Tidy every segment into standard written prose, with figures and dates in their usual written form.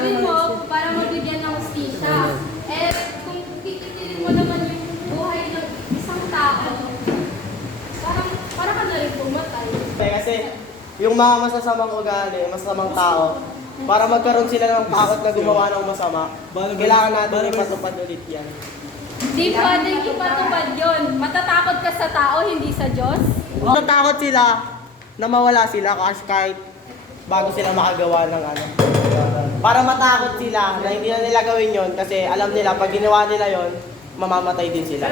sabi mo, para mabigyan ng hustisya. Eh, kung titigilin mo naman yung buhay ng isang tao, parang ka na rin pumatay. Kasi yung mga masasamang ugali, masasamang tao, para magkaroon sila ng takot na gumawa ng masama, kailangan natin ipatupad ulit yan. Di pwedeng ipatupad yun. Matatakot ka sa tao, hindi sa Diyos. Matatakot sila na mawala sila kahit bago sila makagawa ng ano. Para matakot sila na hindi na nila gawin yon kasi alam nila pag ginawa nila yon, mamamatay din sila.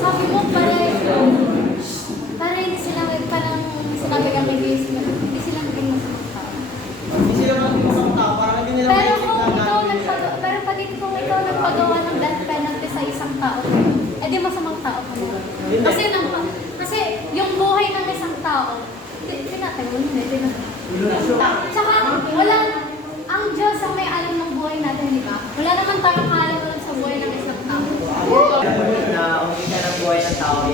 Sabi mo, para hindi sila parang sinabi kami hindi sila maging masamang tao. Hindi sila maging masamang tao, parang hindi nila Pero maisip kung na kung ikaw nagpagawa ng death penalty sa isang tao, edi masamang tao ka mo. Kasi yung buhay ng isang tao, pinatay mo yun eh. Tsaka ang Diyos ang may alam ng buhay natin, di ba? Wala naman tayong kaalam sa buhay ng isang tao. Na umiisa ng buhay ng tao,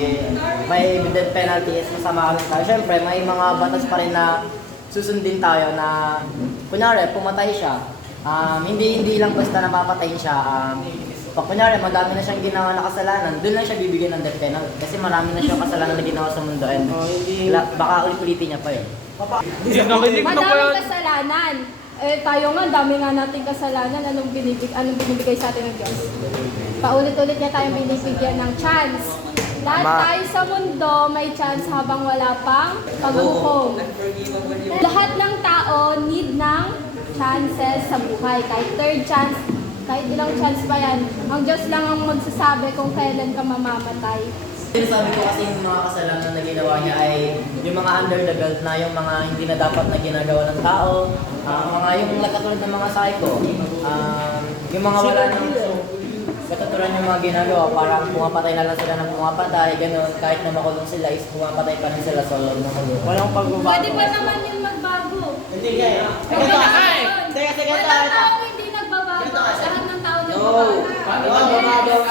may death penalty is masama kami tayo. Siyempre, may mga batas pa rin na susundin tayo na, kunyari, pumatay siya. Hindi lang basta na mapatayin siya. Pag kunyari, madami na siyang ginawa na kasalanan, doon lang siya bibigyan ng death penalty. Kasi marami na siyang kasalanan na ginawa sa mundo. And baka ulit-ulitin niya pa yun. Madaming kasalanan. Eh, tayo nga, dami nga nating kasalanan. Anong binibigay sa atin ng Diyos? Paulit-ulit niya tayong binibigyan ng chance. Lahat tayo sa mundo may chance habang wala pang paghukom. Lahat ng tao need ng chances sa buhay. Kahit third chance, kahit ilang chance pa yan. Ang Diyos lang ang magsasabi kung kailan ka mamamatay. Sabi ko kasi yung mga kasalanan na ginawa niya ay yung mga under the belt na, yung mga hindi na dapat na ginagawa ng tao, mga yung katulad ng mga psycho, yung mga wala nang katulad yung mga ginagawa, parang pumapatay na lang sila ng pumapatay, gano'n, kahit na makulong sila is pumapatay pa rin sila sa loob ng kulong. Walang pagbabago. Pwede pa naman yung magbago. Hindi kaya. Walang tao hindi nagbabago. Lahat ng tao nagbabago.